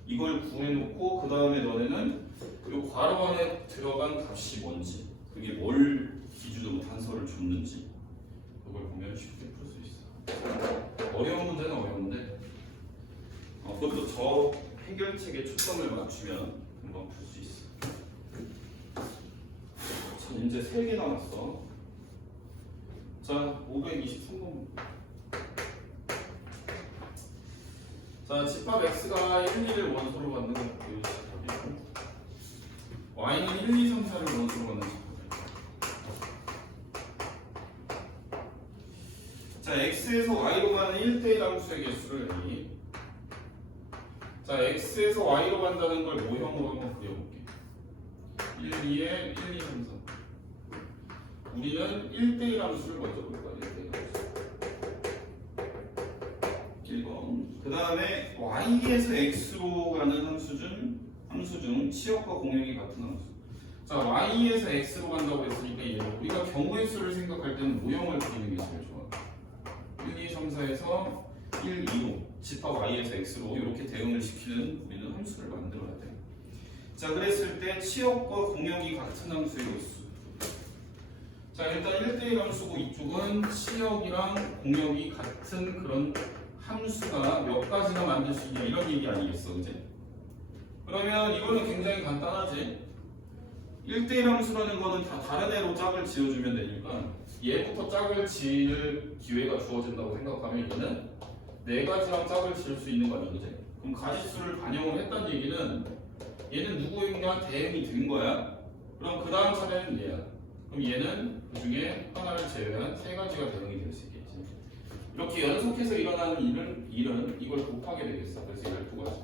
이걸 구해놓고 그 다음에 너네는 이 괄호 안에 들어간 값이 뭔지 그게 뭘 기준으로 단서를 줬는지 그걸 보면 쉽게 풀 수 있어. 어려운 문제는 어려운데 그것도 저 해결책에 초점을 맞추면 금방 풀 수 있어. 자, 이제 3개 남았어. 자, 523번. 자, 집합 x가 1, 2를 원소로 받는 건 집합이고 y는 1, 2, 3, 4를 원소로 받는 집합이고 자, x에서 y로 가는 1대1 함수의 개수를 내니 자, x에서 y로 간다는 걸 모형으로 한번 그려볼게. 1, 2에 1, 2, 3, 4 우리는 1대1 함수를 먼저 볼 거야. 1대1 함수 1번. 그 다음에 y에서 x로 가는 함수 중 치역과 공역이 같은 함수. 자, y에서 x로 간다고 했으니까 얘는 우리가 경우의 수를 생각할 때는 모형을 그리는 게 제일 좋아. 1, 2, 3, 4에서 1, 2로 집합 y에서 x로 이렇게 대응을 시키는 우리는 함수를 만들어야 돼. 자, 그랬을 때 치역과 공역이 같은 함수의 개수. 자, 일단 1대1 함수고 이쪽은 치역이랑 공역이 같은 그런 함수가 몇 가지나 만들 수 있냐 이런 얘기 아니겠어, 그지? 그러면 이거는 굉장히 간단하지. 1대1 함수라는 거는 다 다른 애로 짝을 지어주면 되니까 얘부터 짝을 지을 기회가 주어진다고 생각하면 얘는 네 가지랑 짝을 지을 수 있는 거 아니야, 그지? 그럼 가지수를 반영을 했다는 얘기는 얘는 누구인가 대응이 된 거야. 그럼 그 다음 차례는 얘야. 그럼 얘는 그 중에 하나를 제외한 세 가지가 대응이 될 수 있겠지. 이렇게 연속해서 일어나는 일은 이걸 곱하게 되겠어. 그래서 12가지.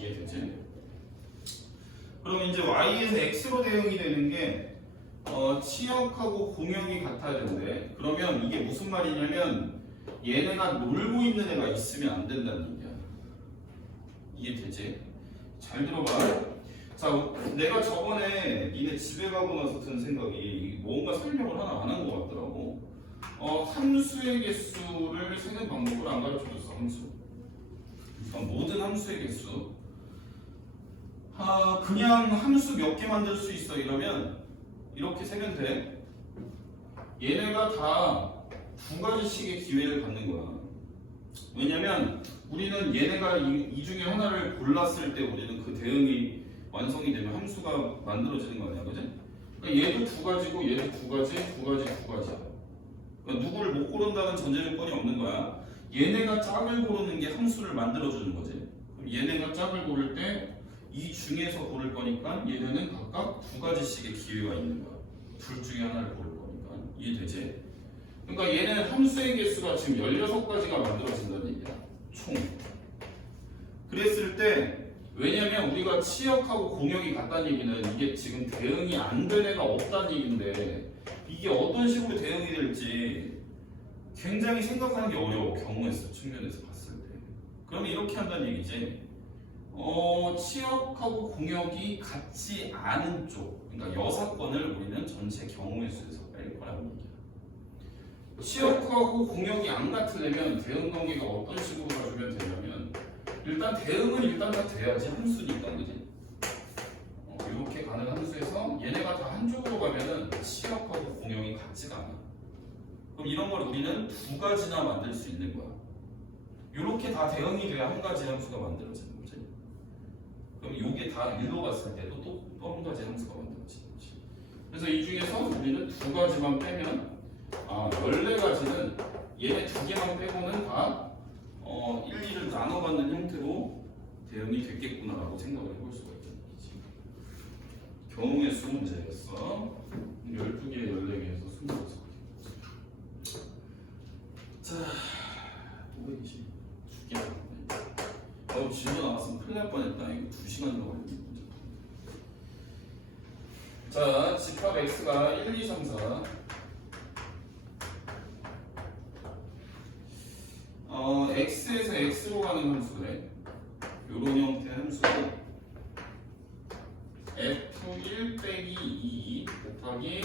이해되지? 그럼 이제 y에서 x로 대응이 되는 게 치역하고 공역이 같아야 되는데, 그러면 이게 무슨 말이냐면 얘네가 놀고 있는 애가 있으면 안 된다는 얘기야. 이해되지? 잘 들어봐. 자, 내가 저번에 니네 집에 가고 나서 든 생각이 뭔가 설명을 하나 안 한 것 같더라고. 함수의 개수를 세는 방법을 안 가르쳐줬어. 함수. 모든 함수의 개수. 그냥 함수 몇 개 만들 수 있어 이러면 이렇게 세면 돼. 얘네가 다 두 가지씩의 기회를 갖는 거야. 왜냐면 우리는 얘네가 이 중에 하나를 골랐을 때 우리는 그 대응이 완성이 되면 함수가 만들어지는 거 아니야, 그지? 그러니까 얘도 두 가지고 얘도 두 가지, 두 가지, 두 가지야. 그러니까 누구를 못 고른다는 전제 조건이 없는 거야. 얘네가 짝을 고르는 게 함수를 만들어주는 거지. 그럼 얘네가 짝을 고를 때 이 중에서 고를 거니까 얘네는 각각 두 가지씩의 기회가 있는 거야. 둘 중에 하나를 고를 거니까. 이해되지? 그러니까 얘는 함수의 개수가 지금 16가지가 만들어진다는 얘기야. 총. 그랬을 때 왜냐면 우리가 치역하고 공역이 같다는 얘기는 이게 지금 대응이 안 된 애가 없다는 얘기인데 이게 어떤 식으로 대응이 될지 굉장히 생각하는 게 어려워. 경우의 수 측면에서 봤을 때. 그러면 이렇게 한다는 얘기지. 치역하고 공역이 같지 않은 쪽, 그러니까 여사건을 우리는 전체 경우의 수에서 뺄 거라는 얘기야. 치역하고 공역이 안 같으려면 대응 관계가 어떤 식으로 가주면 되냐면 일단 대응은 일단 다 돼야지. 함수니까, 그지? 이렇게 가는 함수에서 얘네가 다 한쪽으로 가면은 치역하고 공역이 같지가 않아. 그럼 이런 걸 우리는 두 가지나 만들 수 있는 거야. 이렇게 다 대응이 돼야 한 가지 함수가 만들어지는 거지. 그럼 이게 다 일로 갔을 때도 또 한 가지 함수가 만들어지는 거지. 그래서 이 중에서 우리는 두 가지만 빼면 14가지는 얘네 두 개만 빼고는 다 1, 2를 나눠받는 형태로 대응이 됐겠구나라고 생각을 해볼 수가 있다는 얘기지. 경우의 수 문제였어. 12개, 14개에서 26개. 자, 520. 2개 나왔네. 진도 나왔으면 큰일 날 뻔했다. 이거 2시간이나 걸리네. 자, 집합 x가 1, 2, 3, 4. x에서 x로 가는 함수래. 요런 형태의 함수고 f1 빼기 2 곱하기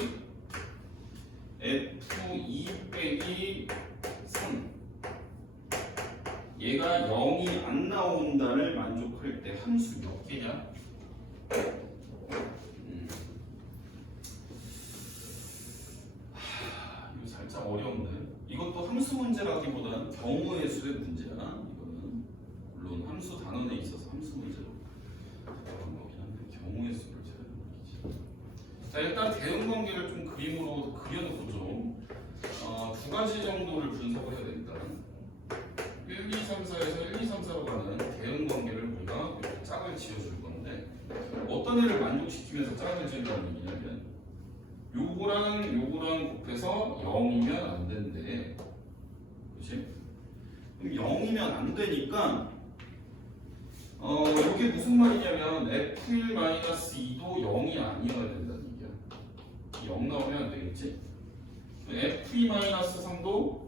f2 빼기 3. 얘가 0이 안 나온다를 만족할 때 함수 몇 개냐? 이거 살짝 어려운데. 이것도 함수 문제라기보다는 경우의 수의 문제야. 이거는 물론 함수 단원에 있어서 함수 문제로 나온 거긴 한데 경우의 수를 찾는 얘기지. 자, 일단 대응 관계를 좀 그림으로 그려놓고 좀 두 가지 정도를 분석을 해야 되니까 1, 2, 3, 4에서 1, 2, 3, 4로 가는 대응 관계를 우리가 이렇게 짝을 지어줄 건데 어떤 애를 만족시키면서 짝을 지으라는 얘기냐면 요거랑 곱해서 0이면 안 된대. 그치? 그럼 0이면 안 되니까 이게 무슨 말이냐면 f1-2도 0이 아니어야 된다는 얘기야. 0 나오면 안 되겠지? f2-3도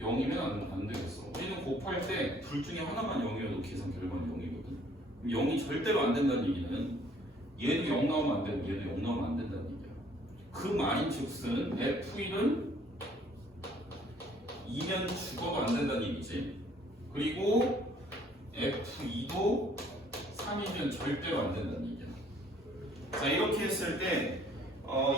0이면 안 되겠어. 우리는 곱할 때 둘 중에 하나만 0이어도 계산 결과는 0이거든. 0이 절대로 안 된다는 얘기는 얘도 0 나오면 안 되고 얘도 0 나오면 안 된다는 얘기야. 그 말인즉슨 F1은 2면 죽어도 안 된다는 얘기지. 그리고 F2도 3이면 절대로 안 된다는 얘기야. 자, 이렇게 했을 때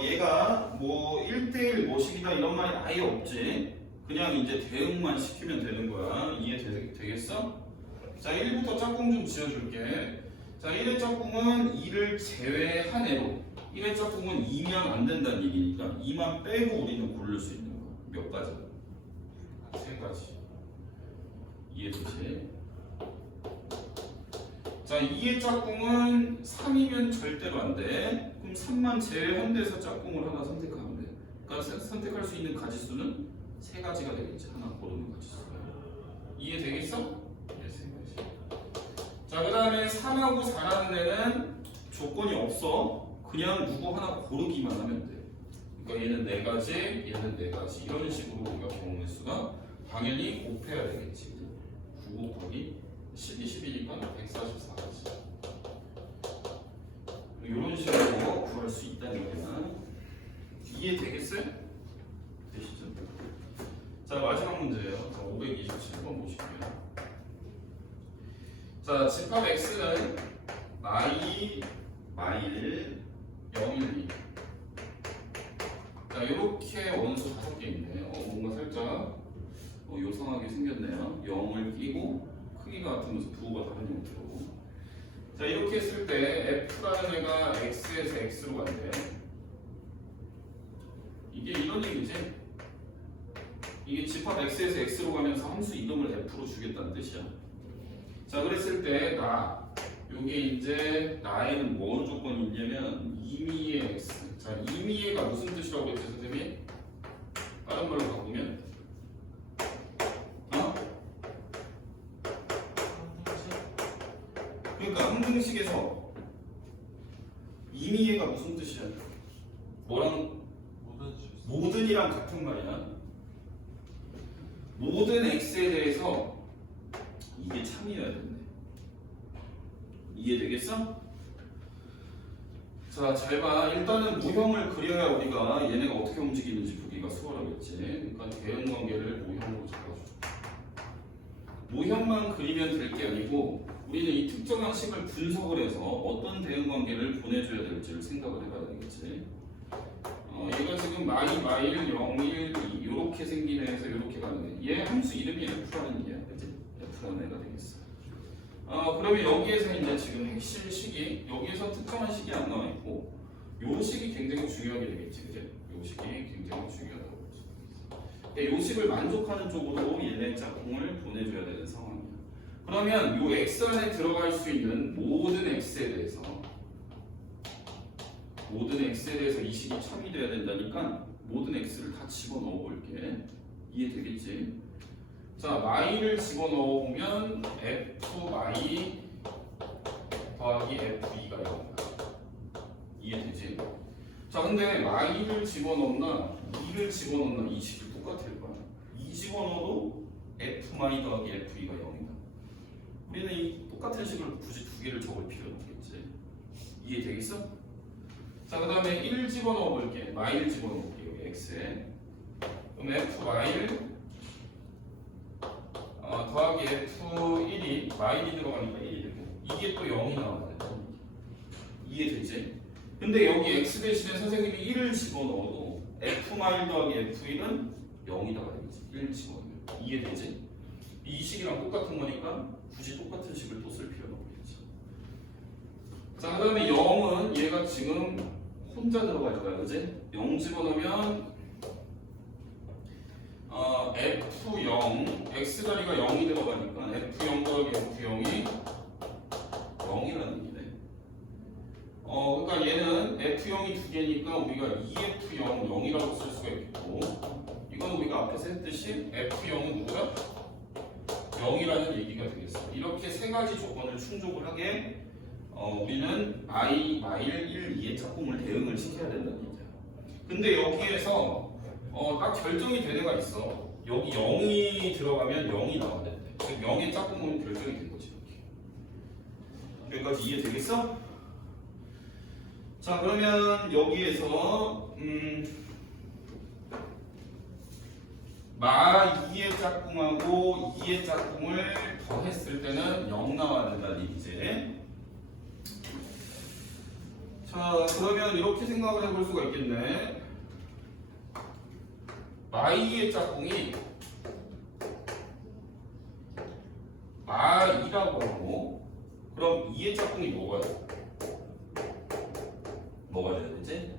얘가 뭐 1대1 모식이다 이런 말이 아예 없지. 그냥 이제 대응만 시키면 되는 거야. 이해되겠어? 자, 1부터 짝꿍 좀 지어줄게. 자, 1의 짝꿍은 2를 제외한 애로 1의 짝꿍은 2면 안 된다는 얘기니까 2만 빼고 우리는 고를 수 있는 거야. 몇 가지? 3가지. 이해되지? 자, 2의 짝꿍은 3이면 절대로 안 돼. 그럼 3만 제외한 데서 짝꿍을 하나 선택하면 돼. 그러니까 선택할 수 있는 가지수는 3가지가 되겠지. 하나 고르는 가지수가. 이해되겠어? 네, 3가지. 자, 그 다음에 3하고 4라는 애는 조건이 없어. 그냥 누구 하나 고르기만 하면 돼. 그러니까 얘는 4가지, 얘는 4가지. 이런 식으로 우리가 경우의 수가 당연히 곱해야 되겠지. 9 곱하기 12, 12니까 144가지. 이런 식으로 구할 수 있다는 거야. 이해되겠어요? 되시죠? 자, 마지막 문제예요. 자, 527번 보실게요. 자, 집합 x는 마이, 마일, 0, 1, 2. 자, 이렇게 원수 5개 있네요. 뭔가 살짝 요상하게 생겼네요. 0을 끼고 크기가 같으면서 부호가 다른 형태로. 자, 이렇게 했을 때 f라는 애가 x에서 x로 간대. 이게 이런 얘기지. 이게 집합 x에서 x로 가면서 함수 이름을 f로 주겠다는 뜻이야. 자, 그랬을 때 요게 이제 나에는 뭔 조건이 있냐면 임의의 x. 자, 임의의가 무슨 뜻이라고 그랬지 선생님이? 다른 말로 바꾸면 그러니까 항등식에서 임의의가 무슨 뜻이야? 뭐랑 모든이랑 같은 말이야. 모든 x에 대해서 이게 참이어야 된대. 이해되겠어? 자, 잘 봐. 일단은 모형을 그려야 우리가 얘네가 어떻게 움직이는지 보기가 수월하겠지. 그러니까 대응관계를 모형으로 잡아줘. 모형만 그리면 될 게 아니고 우리는 이 특정한 식을 분석을 해서 어떤 대응관계를 보내줘야 될지를 생각을 해봐야 되겠지. 얘가 지금 마이, 마일, 0, 1, 2 이렇게 생긴 애에서 이렇게 가는 애. 얘 함수 이름이 f라는 얘야. 그치? f라는 애가 되겠어. 그러면 여기에서 이제 지금 핵심 식이 여기에서 특정한 식이 안 나와 있고 요 식이 굉장히 중요하게 되겠지, 그죠? 요 식이 굉장히 중요하다고 그러죠. 요 식을 만족하는 쪽으로 얘네 짝꿍을 보내줘야 되는 상황이야. 그러면 요 x 안에 들어갈 수 있는 모든 x에 대해서 이 식이 참이 돼야 된다니까 모든 x를 다 집어넣어 볼게. 이해되겠지? 자, 마이를 집어넣어 보면 f 마이 더하기 f2가 0이다. 이해되지? 자, 근데 마이를 집어넣나 2를 집어넣나 이 식이 똑같을 거야. 2 집어넣어도 f 마이 더하기 f2가 0이다. 우리는 이 똑같은 식을 굳이 두 개를 적을 필요는 없겠지. 이해되겠어? 자, 그 다음에 1 집어넣어 볼게. 마이를 집어넣어 볼게요. x에. 그럼 f 마일 더하기 f1이 마일이 들어가니까 1이 되고 이게 또 0이 나와야 돼. 이해되지? 근데 여기 x 대신에 선생님이 1을 집어넣어도 f 마일 더하기 f1은 0이다가 되겠지. 1 집어넣으면. 이해되지? 이 식이랑 똑같은 거니까 굳이 똑같은 식을 또 쓸 필요는 없겠지. 자, 그 다음에 0은 얘가 지금 혼자 들어갈 거야, 그지? 0 집어넣으면 F0, X자리가 0이 들어가니까 F0 더하기 F0이 0이라는 얘기네. 그러니까 얘는 F0이 두 개니까 우리가 2F0, 0이라고 쓸 수가 있겠고 이건 우리가 앞에서 했듯이 F0은 누구야? 0이라는 얘기가 되겠어. 이렇게 세 가지 조건을 충족을 하게 우리는 I, 마일, 1, 2의 짝꿍을 대응을 시켜야 된다는 얘기야. 근데 여기에서 딱 결정이 된 애가 있어. 여기 0이 들어가면 0이 나와야 돼. 즉 0의 짝꿍은 결정이 된 거지. 이렇게. 여기까지 이해되겠어? 자, 그러면 여기에서 마 2의 짝꿍하고 2의 짝꿍을 더했을 때는 0 나와야 된다는 얘기지. 자, 자, 그러면 이렇게 생각을 해볼 수가 있겠네. 마이의 짝꿍이 마이라고 하고, 그럼 이의 짝꿍이 뭐가 돼야 되지?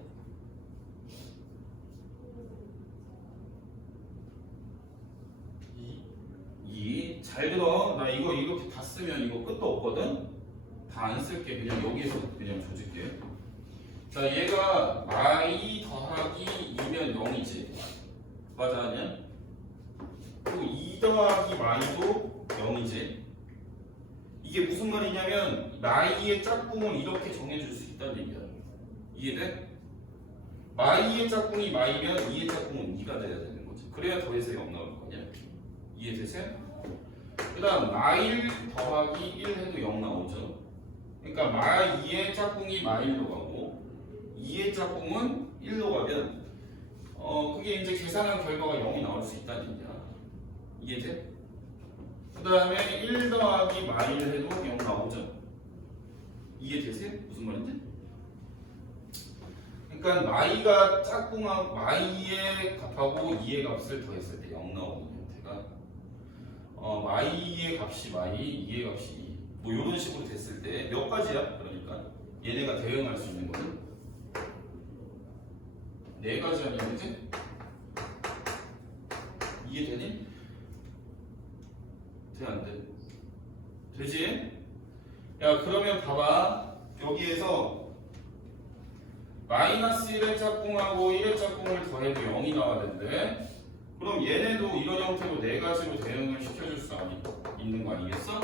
잘 들어. 나 이거 이렇게 다 쓰면 이거 끝도 없거든. 다 안 쓸게. 그냥 여기에서 그냥 조질게. 자, 얘가 마이 더하기 2면 0이지. 맞아 아니야? 그리고 2 더하기 마이도 0이지. 이게 무슨 말이냐면 마이의 짝꿍을 이렇게 정해줄 수 있다는 얘기야. 이해돼? 마이의 짝꿍이 마이면 2의 짝꿍은 2가 돼야 되는 거지. 그래야 더해서 0 나올 거냐. 이해되세요? 그 다음 마일 더하기 1 해도 0 나오죠. 그러니까 마이의 짝꿍이 마일로 가고 2의 짝꿍은 1로 가면 그게 이제 계산한 결과가 0이 나올 수 있다는 얘기야. 이해돼? 그 다음에 1 더하기 마일 해도 0 나오죠. 이해되세요? 무슨 말인지? 그러니까 마이가 짝꿍하고 마이의 값하고 2의 값을 더했을 때 0 나오는 형태가 마이의 값이 마이, 2의 값이 2. 뭐 이런 식으로 됐을 때 몇 가지야? 그러니까 얘네가 대응할 수 있는 거는 4가지 아니야, 그지? 이해되니? 돼, 안 돼? 되지? 야, 그러면 봐봐. 여기에서 마이너스 1의 짝꿍하고 1의 짝꿍을 더해도 0이 나와야 되는데, 그럼 얘네도 이런 형태로 4가지로 대응을 시켜줄 수 있는 거 아니겠어?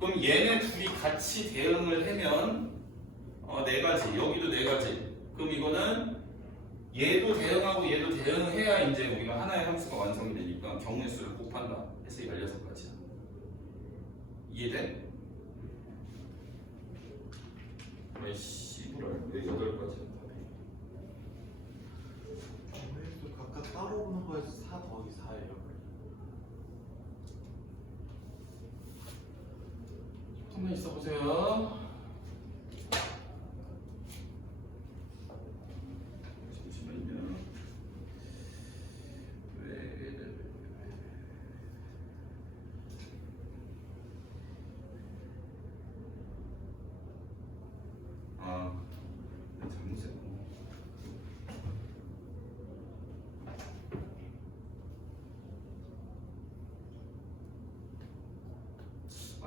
그럼 얘네 둘이 같이 대응을 하면 4가지, 여기도 4가지. 그럼 이거는 얘도 대응하고 얘도 대응해야 이제 우리가 하나의 함수가 완성이 되니까 경우의 수를 곱한다 해서 16가지야. 이해돼? 왜 씨부랄 왜 8가지야? 정해수 각각 따로 오는 거에서 4 더하기 4예요. 조금만 있어 보세요. 잠시만요. 잘못했고.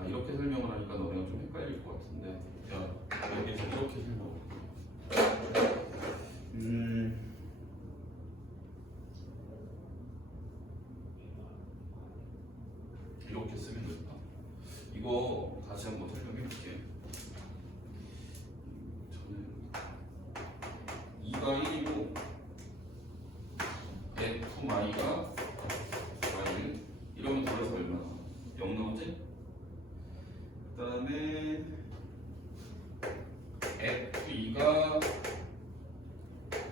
이렇게 설명을 하니까 너네가 좀 헷갈릴 것 같은데. 야, 여기서 이렇게 설명. 이렇게 쓰면 된다. 이거 다시 한번 설명해 볼게. 저는 2가 1이고 F 마이가 1 이러면 더해서 얼마나? 0 나오지? 그 다음에 F2가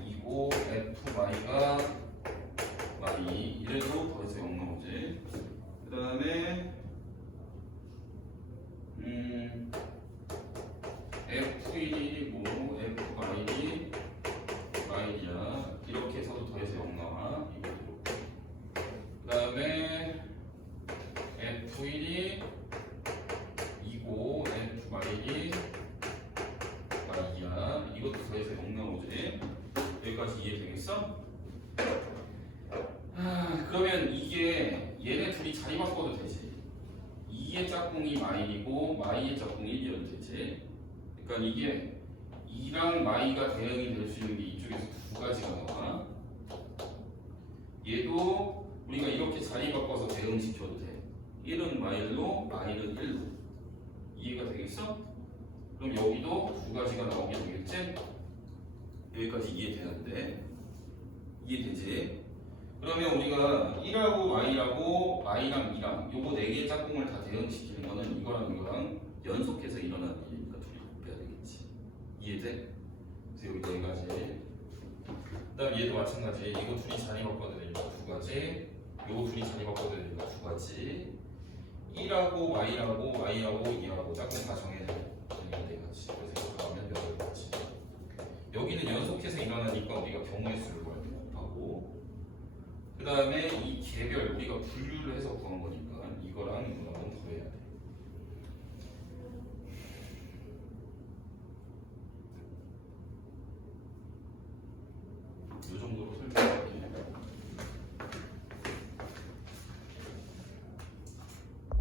2고 F마이가 마이 이래도 더해서 0 나오지. 그 다음에 F1이 1이고 F마일이 마일이야. 이렇게 해서도 더해서 0 나와. 이것도. 그 다음에 F1이 2고 F 마일이 마이야. 이것도 더해서 0 나오지. 여기까지 이해되겠어? 그러면 이게 얘네 둘이 자리 바꿔도 되지. 2의 짝꿍이 마일이고 마이의 짝꿍이 1이어도 되지. 그러니까 이게 2랑 마이가 대응이 될 수 있는 게 이쪽에서 2가지가 나와. 얘도 우리가 이렇게 자리 바꿔서 대응시켜도 돼. 1은 마일로 마일은 1로. 이해가 되겠어? 그럼 여기도 2가지가 나오게 되겠지? 여기까지 이해되는데 이해되지? 그러면 우리가 1하고 마이랑 2랑 요거 4개의 짝꿍을 다 대응시키는 거는 이거랑 연속해서 일어나는 일이니까 둘이 곱해야 되겠지. 이해돼? 그래서 여기 4가지. 그 다음 얘도 마찬가지. 이거 둘이 자리 바꿔도 되니까 2가지. 요거 둘이 자리 바꿔도 되니까 2가지. 1하고 마이하고 2하고 짝꿍 다 정해져. 4가지. 그래서 이거 나오면 8가지. 반복해서 일어나니까 우리가 경우의 수를 구할 때 곱하고 그 다음에 이 개별 우리가 분류를 해서 구한 거니까 이거랑 이거랑 더해야 돼. 이 정도로 설명.